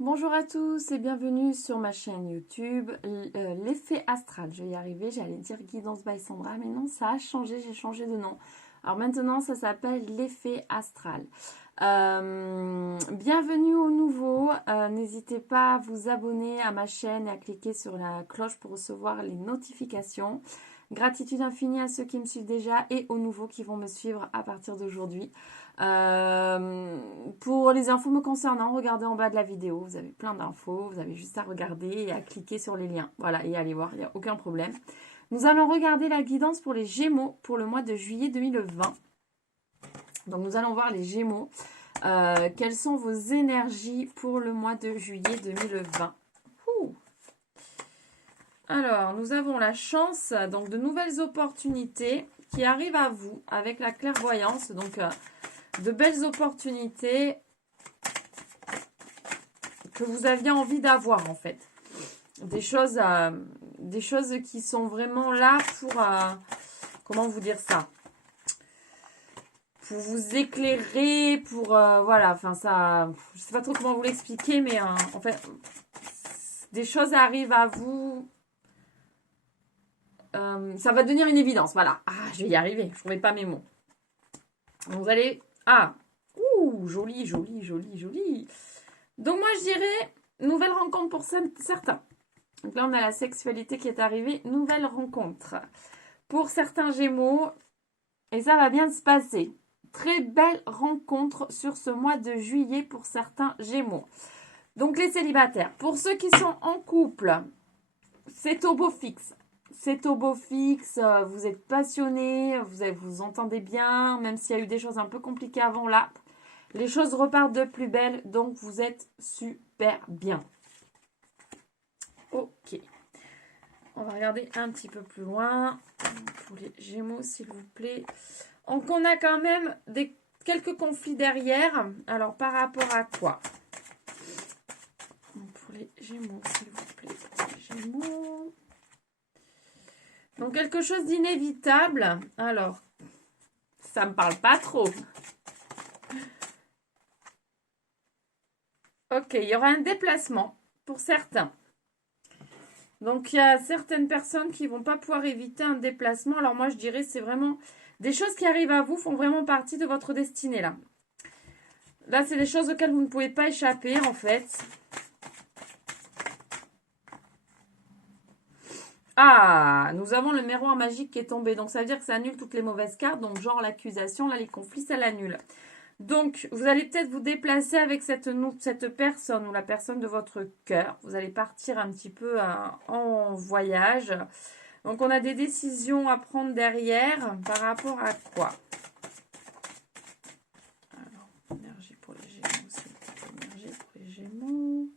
Bonjour à tous et bienvenue sur ma chaîne YouTube, l'effet astral. Je vais y arriver, j'allais dire Guidance by Sandra, mais non, ça a changé, j'ai changé de nom. Alors maintenant, ça s'appelle l'effet astral. Bienvenue aux nouveaux, n'hésitez pas à vous abonner à ma chaîne et à cliquer sur la cloche pour recevoir les notifications. Gratitude infinie à ceux qui me suivent déjà et aux nouveaux qui vont me suivre à partir d'aujourd'hui. Pour les infos me concernant, regardez en bas de la vidéo, vous avez plein d'infos, vous avez juste à regarder et à cliquer sur les liens. Voilà, et allez voir, il n'y a aucun problème. Nous allons regarder la guidance pour les Gémeaux pour le mois de juillet 2020. Donc nous allons voir les Gémeaux. Quelles sont vos énergies pour le mois de juillet 2020? Alors, nous avons la chance, donc de nouvelles opportunités qui arrivent à vous avec la clairvoyance. Donc, de belles opportunités que vous aviez envie d'avoir en fait. Des choses qui sont vraiment là pour, comment vous dire ça? Pour vous éclairer, pour, voilà, enfin ça, je sais pas trop comment vous l'expliquer, mais en fait, des choses arrivent à vous. Ça va devenir une évidence, voilà. Ah, je vais y arriver, je ne trouvais pas mes mots. Vous allez... Ah, ouh, joli, joli, joli, joli. Donc moi, je dirais nouvelle rencontre pour certains. Donc là, on a la sexualité qui est arrivée. Nouvelle rencontre. Pour certains Gémeaux, et ça va bien se passer. Très belle rencontre sur ce mois de juillet pour certains Gémeaux. Donc les célibataires. Pour ceux qui sont en couple, c'est au beau fixe. C'est au beau fixe, vous êtes passionnés, vous entendez bien, même s'il y a eu des choses un peu compliquées avant là. Les choses repartent de plus belle, donc vous êtes super bien. Ok. On va regarder un petit peu plus loin pour les Gémeaux, s'il vous plaît. Donc on a quand même quelques conflits derrière. Alors par rapport à quoi? Donc, pour les Gémeaux, s'il vous plaît. Les Gémeaux. Donc, quelque chose d'inévitable. Alors, ça me parle pas trop. Ok, il y aura un déplacement pour certains. Donc, il y a certaines personnes qui ne vont pas pouvoir éviter un déplacement. Alors, moi, je dirais c'est vraiment des choses qui arrivent à vous, font vraiment partie de votre destinée, là. Là, c'est des choses auxquelles vous ne pouvez pas échapper, en fait. Ah, nous avons le miroir magique qui est tombé. Donc, ça veut dire que ça annule toutes les mauvaises cartes. Donc, genre l'accusation, là, les conflits, ça l'annule. Donc, vous allez peut-être vous déplacer avec cette personne ou la personne de votre cœur. Vous allez partir un petit peu en voyage. Donc, on a des décisions à prendre derrière par rapport à quoi? Alors, énergie pour les Gémeaux, c'est énergie pour les Gémeaux.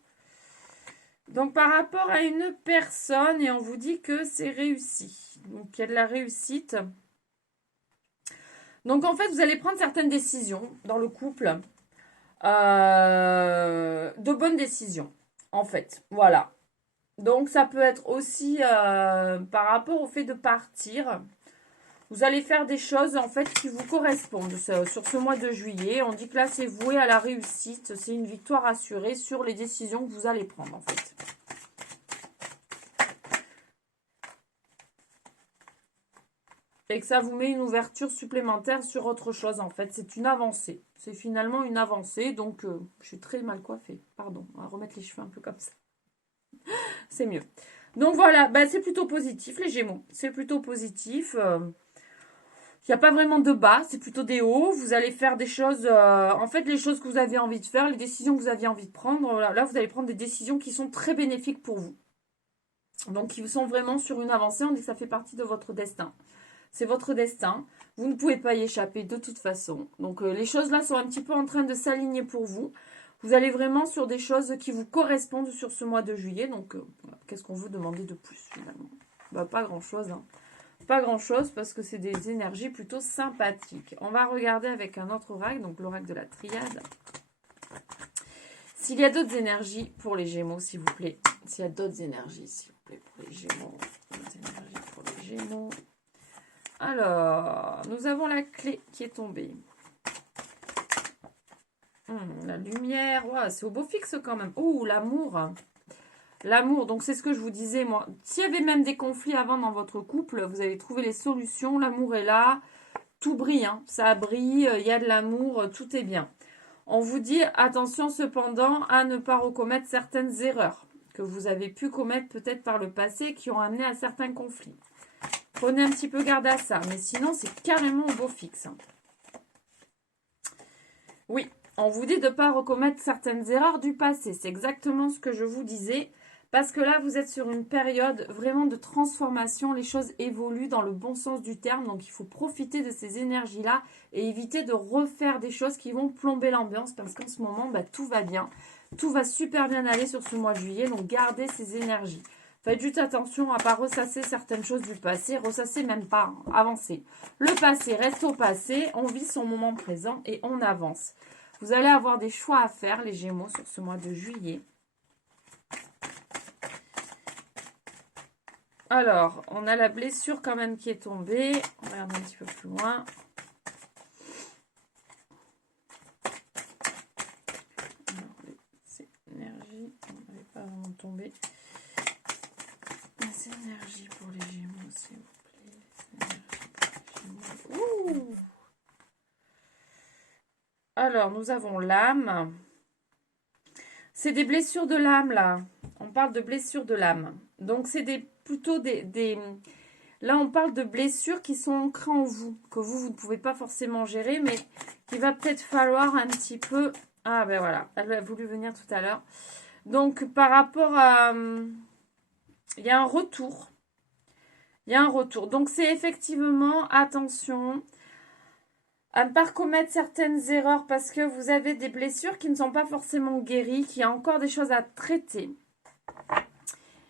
Donc, par rapport à une personne, et on vous dit que c'est réussi. Donc, il y a de la réussite. Donc, en fait, vous allez prendre certaines décisions dans le couple. De bonnes décisions, en fait. Voilà. Donc, ça peut être aussi par rapport au fait de partir. Vous allez faire des choses, en fait, qui vous correspondent sur ce mois de juillet. On dit que là, c'est voué à la réussite. C'est une victoire assurée sur les décisions que vous allez prendre, en fait. Et que ça vous met une ouverture supplémentaire sur autre chose, en fait. C'est une avancée. C'est finalement une avancée. Donc, je suis très mal coiffée. Pardon. On va remettre les cheveux un peu comme ça. C'est mieux. Donc voilà, bah, c'est plutôt positif les Gémeaux. C'est plutôt positif. Il n'y a pas vraiment de bas, c'est plutôt des hauts. Vous allez faire des choses, en fait les choses que vous avez envie de faire, les décisions que vous aviez envie de prendre. Là, vous allez prendre des décisions qui sont très bénéfiques pour vous. Donc qui sont vraiment sur une avancée, on dit que ça fait partie de votre destin. C'est votre destin. Vous ne pouvez pas y échapper de toute façon. Donc les choses là sont un petit peu en train de s'aligner pour vous. Vous allez vraiment sur des choses qui vous correspondent sur ce mois de juillet. Donc, qu'est-ce qu'on veut demander de plus finalement? Bah, pas grand-chose. Hein. Pas grand-chose parce que c'est des énergies plutôt sympathiques. On va regarder avec un autre oracle, donc l'oracle de la triade. S'il y a d'autres énergies pour les Gémeaux, s'il vous plaît. S'il y a d'autres énergies, s'il vous plaît, pour les Gémeaux. D'autres énergies pour les Gémeaux. Alors, nous avons la clé qui est tombée. La lumière, ouais, c'est au beau fixe quand même. Oh, l'amour. L'amour, donc c'est ce que je vous disais, moi. S'il y avait même des conflits avant dans votre couple, vous avez trouvé les solutions, l'amour est là, tout brille, hein. Ça brille, il y a de l'amour, tout est bien. On vous dit, attention cependant à ne pas recommettre certaines erreurs que vous avez pu commettre peut-être par le passé qui ont amené à certains conflits. Prenez un petit peu garde à ça, mais sinon c'est carrément au beau fixe. Oui, on vous dit de ne pas recommettre certaines erreurs du passé. C'est exactement ce que je vous disais. Parce que là, vous êtes sur une période vraiment de transformation. Les choses évoluent dans le bon sens du terme. Donc, il faut profiter de ces énergies-là et éviter de refaire des choses qui vont plomber l'ambiance. Parce qu'en ce moment, tout va bien. Tout va super bien aller sur ce mois de juillet. Donc, gardez ces énergies. Faites juste attention à ne pas ressasser certaines choses du passé. Ressasser même pas, hein, avancez. Le passé reste au passé. On vit son moment présent et on avance. Vous allez avoir des choix à faire, les Gémeaux, sur ce mois de juillet. Alors, on a la blessure quand même qui est tombée. On regarde un petit peu plus loin. Alors, les énergies, on n'avait pas vraiment tombé. Les énergies pour les Gémeaux, s'il vous plaît. Les énergies pour les Gémeaux. Ouh! Alors, nous avons l'âme. C'est des blessures de l'âme, là. On parle de blessures de l'âme. Donc, c'est plutôt des... Là, on parle de blessures qui sont ancrées en vous, que vous ne pouvez pas forcément gérer, mais qu'il va peut-être falloir un petit peu... Ah, ben voilà, elle a voulu venir tout à l'heure. Donc, par rapport à... Il y a un retour. Il y a un retour. Donc, c'est effectivement, attention, à ne pas commettre certaines erreurs parce que vous avez des blessures qui ne sont pas forcément guéries, qu'il y a encore des choses à traiter.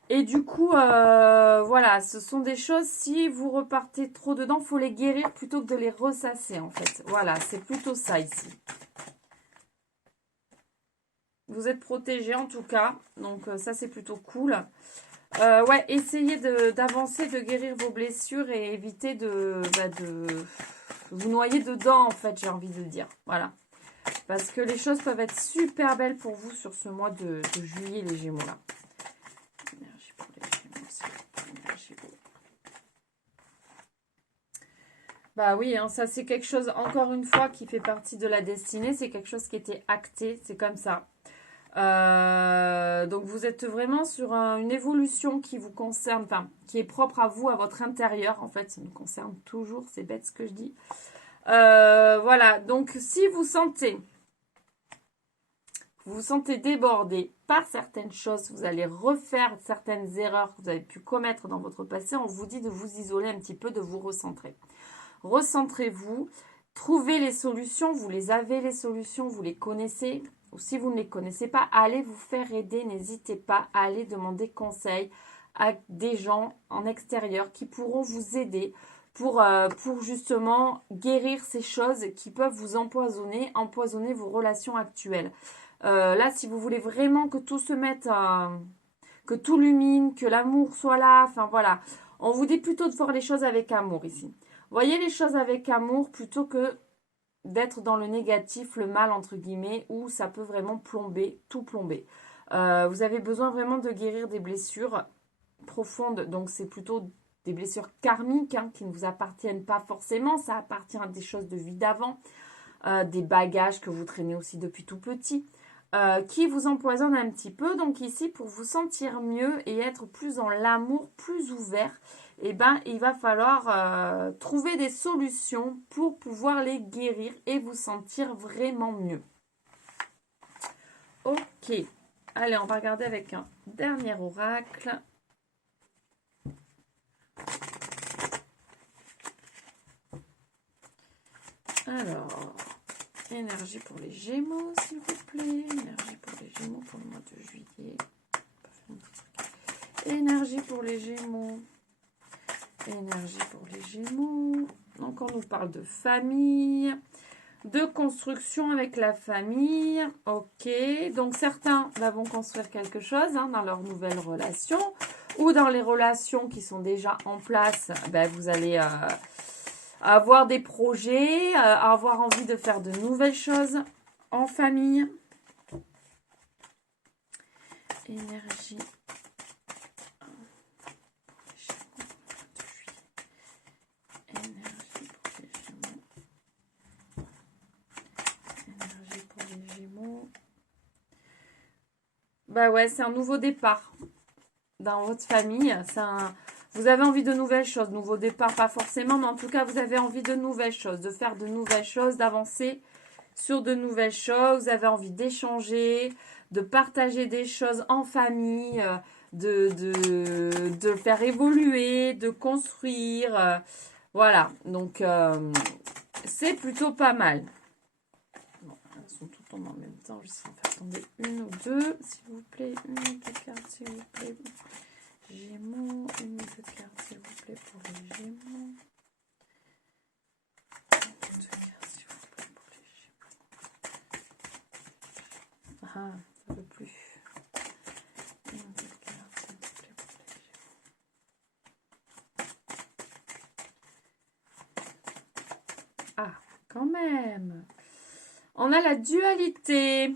Et du coup, voilà, ce sont des choses, si vous repartez trop dedans, il faut les guérir plutôt que de les ressasser, en fait. Voilà, c'est plutôt ça ici. Vous êtes protégés, en tout cas. Donc, ça, c'est plutôt cool. Ouais, essayez d'avancer, de guérir vos blessures et éviter de vous noyer dedans, en fait, j'ai envie de dire. Voilà. Parce que les choses peuvent être super belles pour vous sur ce mois de juillet, les Gémeaux, là. Énergie pour les Gémeaux, c'est énergie pour... Bah oui, hein, ça c'est quelque chose, encore une fois, qui fait partie de la destinée. C'est quelque chose qui était acté, c'est comme ça. Donc vous êtes vraiment sur une évolution qui vous concerne, enfin, qui est propre à vous, à votre intérieur. En fait, ça me concerne toujours, c'est bête ce que je dis. Voilà, donc si vous vous sentez débordé par certaines choses, vous allez refaire certaines erreurs que vous avez pu commettre dans votre passé, on vous dit de vous isoler un petit peu, de vous recentrer. Recentrez-vous, trouvez les solutions, vous les avez les solutions, vous les connaissez. Ou si vous ne les connaissez pas, allez vous faire aider, n'hésitez pas à aller demander conseil à des gens en extérieur qui pourront vous aider pour justement guérir ces choses qui peuvent vous empoisonner vos relations actuelles. Là, si vous voulez vraiment que tout se mette, que tout lumine, que l'amour soit là, enfin voilà, on vous dit plutôt de voir les choses avec amour ici. Voyez les choses avec amour plutôt que d'être dans le négatif, le mal entre guillemets, où ça peut vraiment plomber, tout plomber. Vous avez besoin vraiment de guérir des blessures profondes, donc c'est plutôt des blessures karmiques hein, qui ne vous appartiennent pas forcément, ça appartient à des choses de vie d'avant, des bagages que vous traînez aussi depuis tout petit, qui vous empoisonnent un petit peu. Donc ici, pour vous sentir mieux et être plus dans l'amour, plus ouvert, eh ben, il va falloir trouver des solutions pour pouvoir les guérir et vous sentir vraiment mieux. Ok, allez, on va regarder avec un dernier oracle. Alors, énergie pour les Gémeaux, s'il vous plaît. Énergie pour les Gémeaux pour le mois de juillet. Énergie pour les Gémeaux. Énergie pour les Gémeaux. Donc, on nous parle de famille, de construction avec la famille. Ok, donc certains vont construire quelque chose hein, dans leur nouvelle relation ou dans les relations qui sont déjà en place. Ben, vous allez avoir des projets, avoir envie de faire de nouvelles choses. en famille. Énergie. Énergie pour les Gémeaux. Bah ouais, c'est un nouveau départ dans votre famille. Vous avez envie de nouvelles choses. Nouveau départ, pas forcément, mais en tout cas, vous avez envie de nouvelles choses, de faire de nouvelles choses, d'avancer sur de nouvelles choses. Vous avez envie d'échanger, de partager des choses en famille, de faire évoluer, de construire. Voilà, donc c'est plutôt pas mal. Bon, elles sont toutes tombées en même temps. Je vais en faire tomber une ou deux, s'il vous plaît. Une ou deux cartes, s'il vous plaît. Gémeaux, une ou deux cartes, s'il vous plaît, pour les Gémeaux. Une ou deux cartes, s'il vous plaît, pour les Gémeaux. Ah, ça ne veut plus. Une ou deux cartes, s'il vous plaît, pour les Gémeaux. Ah, quand même. On a la dualité.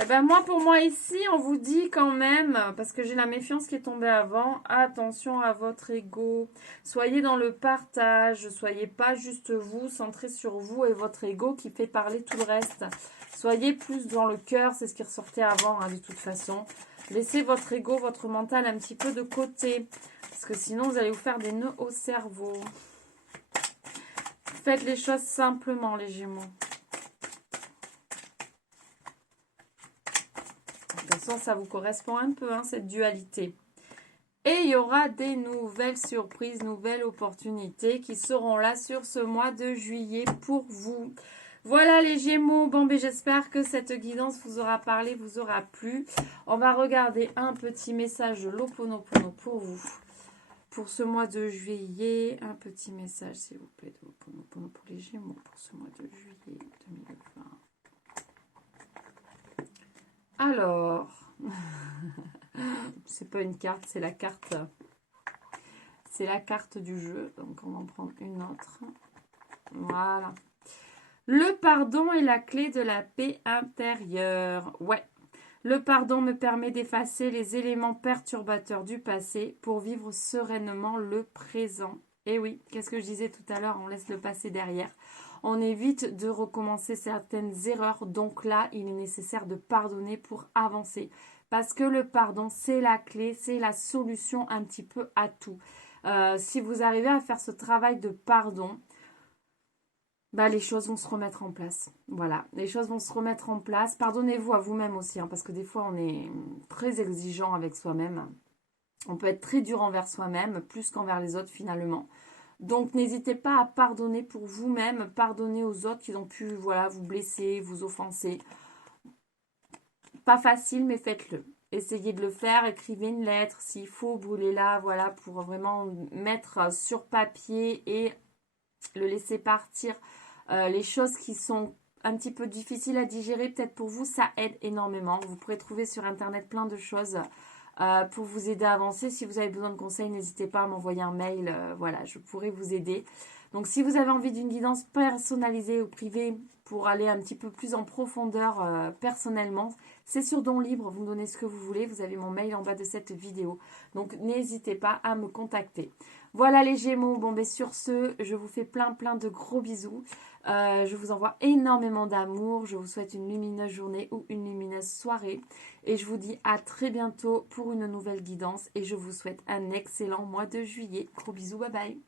Eh ben moi, pour moi ici, on vous dit quand même, parce que j'ai la méfiance qui est tombée avant, attention à votre ego. Soyez dans le partage, soyez pas juste vous, centré sur vous et votre ego qui fait parler tout le reste. Soyez plus dans le cœur, c'est ce qui ressortait avant de toute façon. Laissez votre ego, votre mental un petit peu de côté, parce que sinon vous allez vous faire des nœuds au cerveau. Faites les choses simplement, les Gémeaux. De toute façon, ça vous correspond un peu, cette dualité. Et il y aura des nouvelles surprises, nouvelles opportunités qui seront là sur ce mois de juillet pour vous. Voilà les Gémeaux. Bon, ben j'espère que cette guidance vous aura parlé, vous aura plu. On va regarder un petit message de l'Ho'oponopono pour vous. Pour ce mois de juillet, un petit message, s'il vous plaît, de l'Ho'oponopono pour les Gémeaux pour ce mois de juillet 2020. Alors, c'est pas une carte, c'est la carte. C'est la carte du jeu. Donc, on va en prendre une autre. Voilà. Le pardon est la clé de la paix intérieure. Ouais. Le pardon me permet d'effacer les éléments perturbateurs du passé pour vivre sereinement le présent. Et oui, qu'est-ce que je disais tout à l'heure? On laisse le passé derrière. On évite de recommencer certaines erreurs. Donc là, il est nécessaire de pardonner pour avancer. Parce que le pardon, c'est la clé, c'est la solution un petit peu à tout. Si vous arrivez à faire ce travail de pardon, bah, les choses vont se remettre en place. Voilà, les choses vont se remettre en place. Pardonnez-vous à vous-même aussi, parce que des fois, on est très exigeant avec soi-même. On peut être très dur envers soi-même, plus qu'envers les autres finalement. Donc, n'hésitez pas à pardonner pour vous-même, pardonner aux autres qui ont pu vous blesser, vous offenser. Pas facile, mais faites-le. Essayez de le faire, écrivez une lettre s'il faut, brûlez-la, voilà, pour vraiment mettre sur papier et le laisser partir. Les choses qui sont un petit peu difficiles à digérer, peut-être pour vous, ça aide énormément. Vous pourrez trouver sur Internet plein de choses pour vous aider à avancer. Si vous avez besoin de conseils, n'hésitez pas à m'envoyer un mail. Voilà, je pourrai vous aider. Donc, si vous avez envie d'une guidance personnalisée ou privée pour aller un petit peu plus en profondeur personnellement, c'est sur Don Libre. Vous me donnez ce que vous voulez. Vous avez mon mail en bas de cette vidéo. Donc, n'hésitez pas à me contacter. Voilà les Gémeaux. Bon, ben sur ce, je vous fais plein de gros bisous. Je vous envoie énormément d'amour. Je vous souhaite une lumineuse journée ou une lumineuse soirée. Et je vous dis à très bientôt pour une nouvelle guidance. Et je vous souhaite un excellent mois de juillet. Gros bisous, bye bye.